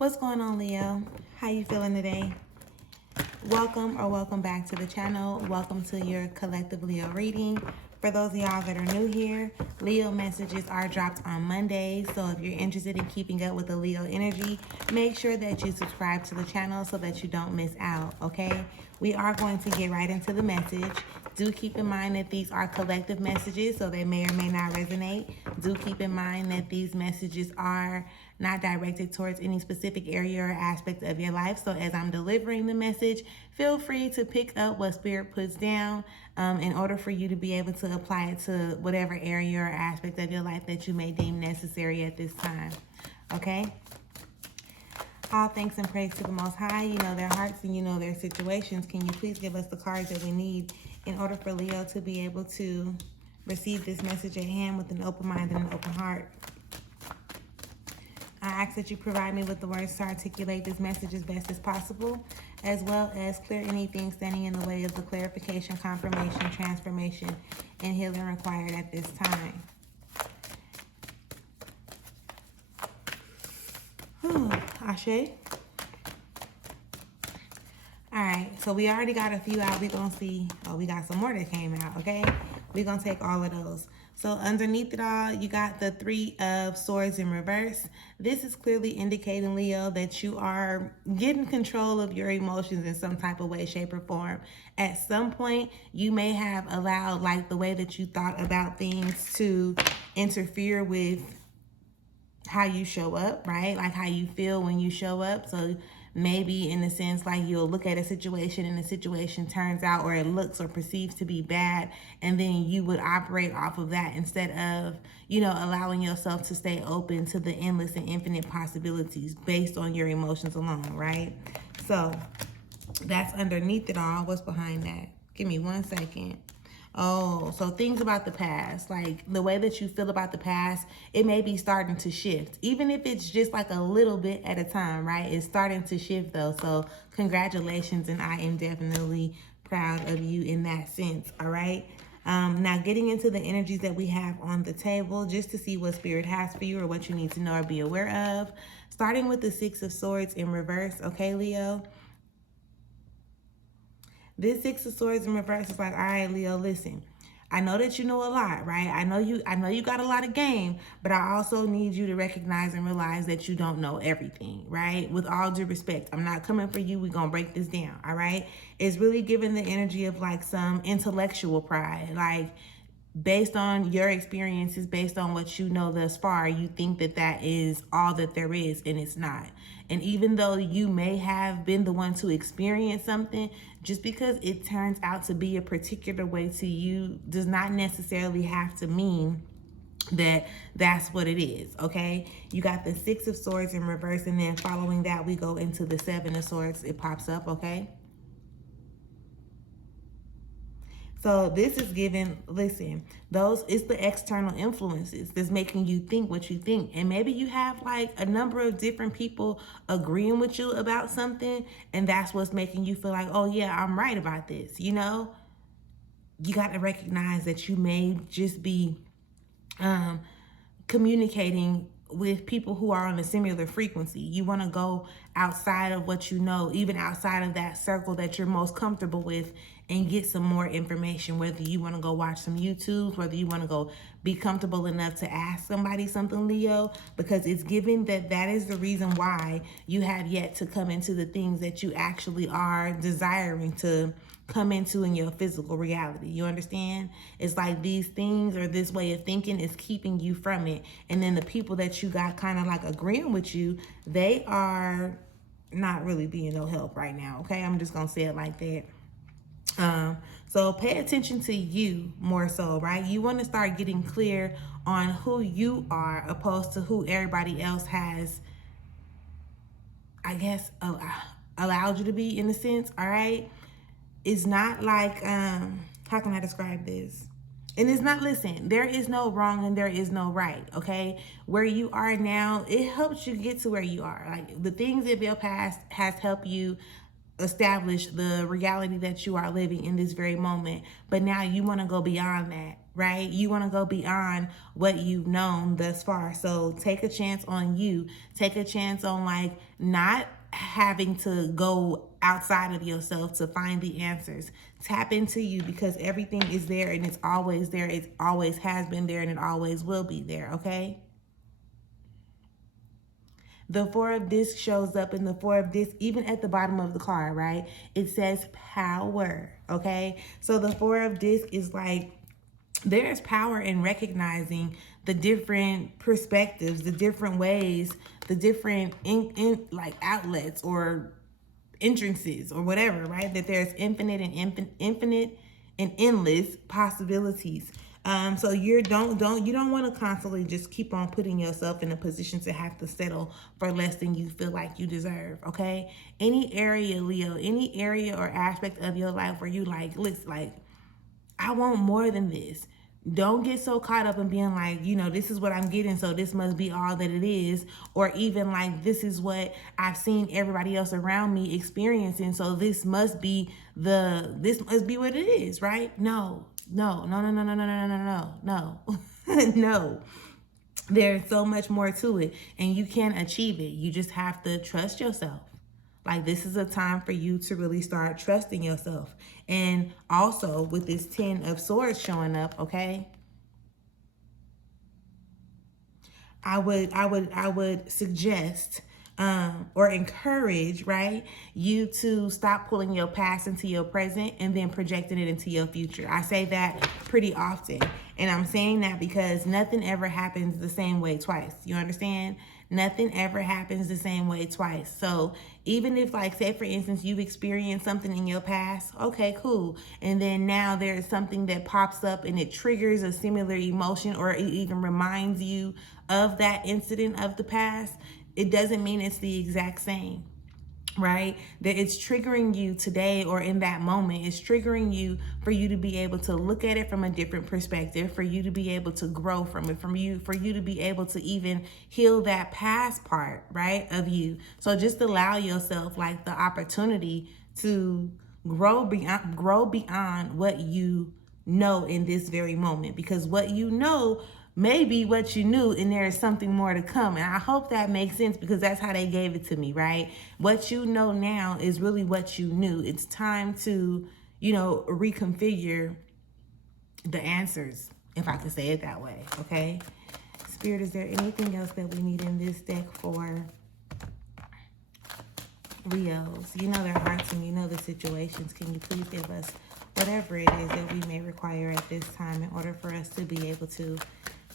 What's going on, Leo? How you feeling today? Welcome back to the channel. Welcome to your collective Leo reading. For those of y'all that are new here, Leo messages are dropped on Mondays. So if you're interested in keeping up with the Leo energy, make sure that you subscribe to the channel so that you don't miss out, okay? We are going to get right into the message. Do keep in mind that these are collective messages, so they may or may not resonate. Do keep in mind that these messages are not directed towards any specific area or aspect of your life. So as I'm delivering the message, feel free to pick up what Spirit puts down in order for you to be able to apply it to whatever area or aspect of your life that you may deem necessary at this time. Okay? All thanks and praise to the Most High. You know their hearts and you know their situations. Can you please give us the cards that we need in order for Leo to be able to receive this message at hand with an open mind and an open heart? I ask that you provide me with the words to articulate this message as best as possible, as well as clear anything standing in the way of the clarification, confirmation, transformation, and healing required at this time. Ashe. Alright, so we already got a few out. We're going to see. Oh, we got some more that came out, okay? We're going to take all of those. So underneath it all, you got the Three of Swords in reverse. This is clearly indicating, Leo, that you are getting control of your emotions in some type of way, shape, or form. At some point, you may have allowed, like, the way that you thought about things to interfere with how you show up, right? Like how you feel when you show up. So maybe in a sense, like you'll look at a situation and the situation turns out or it looks or perceives to be bad, and then you would operate off of that instead of, you know, allowing yourself to stay open to the endless and infinite possibilities based on your emotions alone, right? So that's underneath it all. What's behind that? Give me 1 second. Oh, so things about the past, like the way that you feel about the past, it may be starting to shift. Even if it's just like a little bit at a time, right? It's starting to shift though. So congratulations, and I am definitely proud of you in that sense, all right? Now getting into the energies that we have on the table, just to see what Spirit has for you or what you need to know or be aware of. Starting with the Six of Swords in reverse, okay, Leo? This Six of Swords in reverse is like, all right, Leo, listen. I know that you know a lot, right? I know you got a lot of game, but I also need you to recognize and realize that you don't know everything, right? With all due respect, I'm not coming for you. We're going to break this down, all right? It's really giving the energy of like some intellectual pride, like based on your experiences, based on what you know thus far, you think that that is all that there is, and it's not. And even though you may have been the one to experience something, just because it turns out to be a particular way to you does not necessarily have to mean that that's what it is, okay? You got the Six of Swords in reverse, and then following that, we go into the Seven of Swords. It pops up, okay? So this is giving, listen, it's the external influences that's making you think what you think. And maybe you have like a number of different people agreeing with you about something, and that's what's making you feel like, oh yeah, I'm right about this, you know? You got to recognize that you may just be communicating with people who are on a similar frequency. You want to go outside of what you know, even outside of that circle that you're most comfortable with, and get some more information, whether you want to go watch some YouTubes, whether you want to go be comfortable enough to ask somebody something, Leo, because it's given that is the reason why you have yet to come into the things that you actually are desiring to come into in your physical reality. You understand? It's like these things or this way of thinking is keeping you from it. And then the people that you got kind of like agreeing with you, they are not really being no help right now, okay? I'm just going to say it like that. So pay attention to you more so, right? You want to start getting clear on who you are opposed to who everybody else has, I guess, allowed you to be in a sense, all right? It's not like, how can I describe this? And it's not, listen, there is no wrong and there is no right, okay? Where you are now, it helps you get to where you are. Like the things of your past has helped you establish the reality that you are living in this very moment. But now you want to go beyond that, right? You want to go beyond what you've known thus far. So take a chance on you. Take a chance on like not having to go outside of yourself to find the answers. Tap into you, because everything is there and it's always there. It always has been there and it always will be there, okay? The Four of Discs shows up, in the Four of Discs, even at the bottom of the card, right? It says power, okay? So the Four of Discs is like, there's power in recognizing the different perspectives, the different ways, the different like outlets or entrances or whatever, right? That there's infinite and endless possibilities. So you don't want to constantly just keep on putting yourself in a position to have to settle for less than you feel like you deserve, okay? Any area, Leo, any area or aspect of your life where you like, listen, like, I want more than this. Don't get so caught up in being like, you know, this is what I'm getting, so this must be all that it is. Or even like, this is what I've seen everybody else around me experiencing, so this must be what it is, right? No. No. There's so much more to it, and you can achieve it. You just have to trust yourself. Like, this is a time for you to really start trusting yourself. And also with this 10 of Swords showing up, okay? I would suggest or encourage, right, you to stop pulling your past into your present and then projecting it into your future. I say that pretty often. And I'm saying that because nothing ever happens the same way twice. You understand? Nothing ever happens the same way twice. So even if, like, say for instance, you've experienced something in your past, okay, cool. And then now there's something that pops up and it triggers a similar emotion, or it even reminds you of that incident of the past. It doesn't mean it's the exact same, right? That it's triggering you today or in that moment. It's triggering you for you to be able to look at it from a different perspective, for you to be able to grow from it, for you to be able to even heal that past part, right, of you. So just allow yourself like the opportunity to grow beyond what you know in this very moment, because what you know maybe what you knew, and there is something more to come. And I hope that makes sense, because that's how they gave it to me, right? What you know now is really what you knew. It's time to, you know, reconfigure the answers, if I could say it that way, okay? Spirit, is there anything else that we need in this deck for Leos? You know their hearts and you know the situations. Can you please give us whatever it is that we may require at this time in order for us to be able to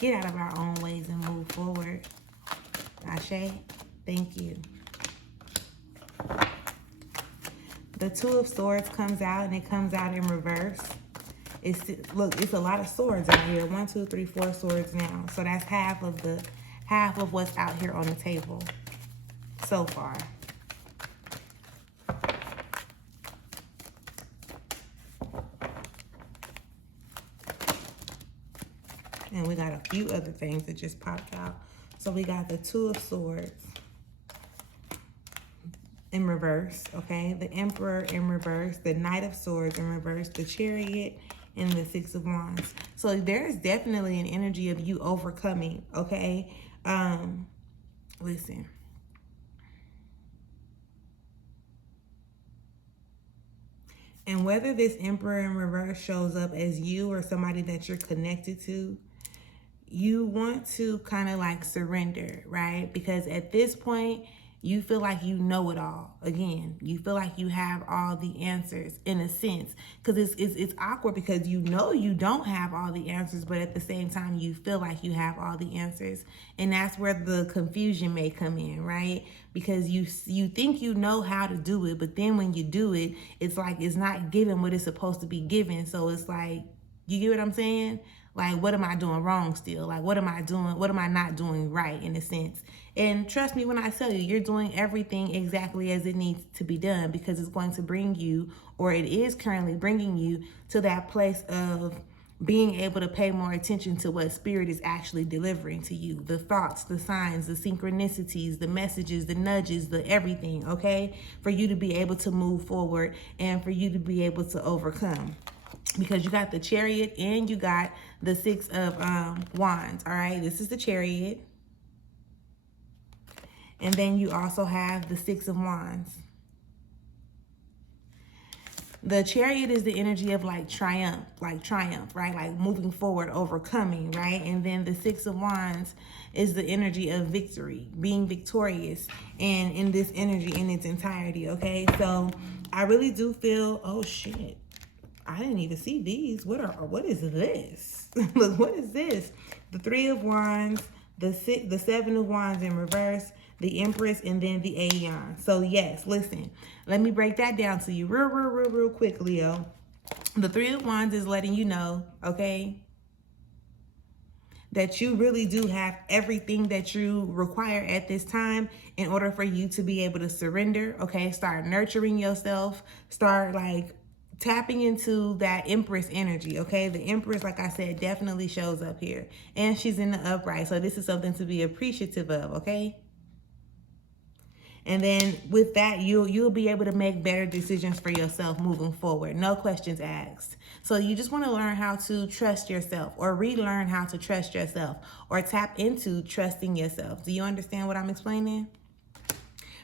get out of our own ways and move forward? Ashe, thank you. The Two of Swords comes out, and it comes out in reverse. Look, it's a lot of swords out here. 1, 2, 3, 4 swords now. So that's half of what's out here on the table so far. And we got a few other things that just popped out. So we got the Two of Swords in reverse, okay? The Emperor in reverse, the Knight of Swords in reverse, the Chariot, and the Six of Wands. So there's definitely an energy of you overcoming, okay? Listen. And whether this Emperor in reverse shows up as you or somebody that you're connected to, you want to kind of like surrender, right? Because at this point, you feel like you know it all. Again, you feel like you have all the answers in a sense, because it's awkward because you know you don't have all the answers, but at the same time, you feel like you have all the answers. And that's where the confusion may come in, right? Because you think you know how to do it, but then when you do it, it's like it's not given what it's supposed to be given. So it's like, you get what I'm saying? Like, what am I doing wrong still? Like, what am I doing? What am I not doing right in a sense? And trust me when I tell you, you're doing everything exactly as it needs to be done, because it's going to bring you, or it is currently bringing you to that place of being able to pay more attention to what Spirit is actually delivering to you. The thoughts, the signs, the synchronicities, the messages, the nudges, the everything, okay? For you to be able to move forward and for you to be able to overcome. Because you got the Chariot and you got the Six of Wands, all right? This is the Chariot. And then you also have the Six of Wands. The Chariot is the energy of like triumph, right? Like moving forward, overcoming, right? And then the Six of Wands is the energy of victory, being victorious, and in this energy in its entirety, okay? So I really do feel, oh shit, I didn't even see these. What is this? Look, what is this? The Three of Wands, the Seven of Wands in reverse, the Empress, and then the Aeon. So yes, listen, let me break that down to you real quick, Leo. The Three of Wands is letting you know, okay, that you really do have everything that you require at this time in order for you to be able to surrender, okay? Start nurturing yourself, start like tapping into that Empress energy, okay? The Empress, like I said, definitely shows up here. And she's in the upright, so this is something to be appreciative of, okay? And then with that, you'll be able to make better decisions for yourself moving forward. No questions asked. So you just want to learn how to trust yourself, or relearn how to trust yourself, or tap into trusting yourself. Do you understand what I'm explaining?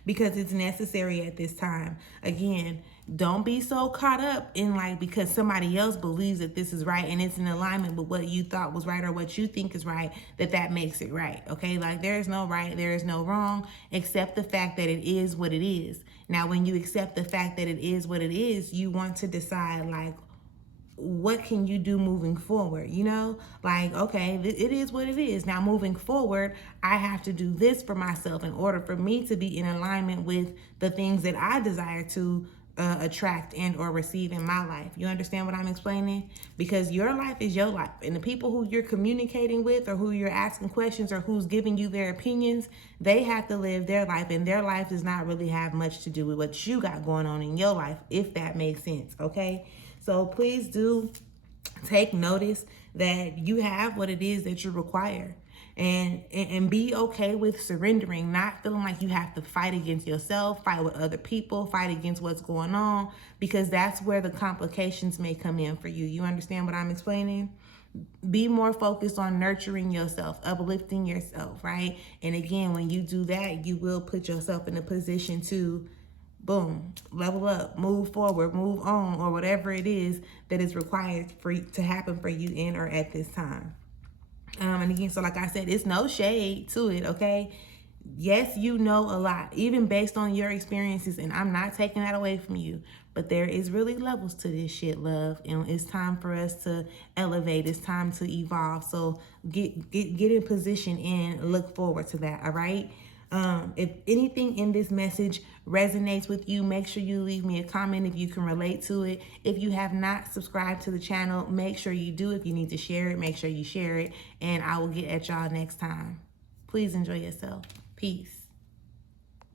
Because it's necessary at this time. Again, don't be so caught up in like, because somebody else believes that this is right and it's in alignment with what you thought was right or what you think is right, that makes it right, okay? Like there is no right, there is no wrong, except the fact that it is what it is. Now, when you accept the fact that it is what it is, you want to decide like, what can you do moving forward? You know, like, okay, it is what it is. Now moving forward, I have to do this for myself in order for me to be in alignment with the things that I desire to attract and or receive in my life. You understand what I'm explaining? Because your life is your life, and the people who you're communicating with, or who you're asking questions, or who's giving you their opinions, they have to live their life, and their life does not really have much to do with what you got going on in your life, if that makes sense, okay? So please do take notice that you have what it is that you require, and be okay with surrendering, not feeling like you have to fight against yourself, fight with other people, fight against what's going on, because that's where the complications may come in for you. You understand what I'm explaining? Be more focused on nurturing yourself, uplifting yourself, right? And again, when you do that, you will put yourself in a position to boom, level up, move forward, move on, or whatever it is that is required for to happen for you in or at this time. And again, so like I said, it's no shade to it, okay? Yes, you know a lot, even based on your experiences, and I'm not taking that away from you, but there is really levels to this shit, love, and it's time for us to elevate. It's time to evolve. So get in position and look forward to that, all right? If anything in this message resonates with you, make sure you leave me a comment if you can relate to it. If you have not subscribed to the channel, make sure you do. If you need to share it, make sure you share it. And I will get at y'all next time. Please enjoy yourself. Peace.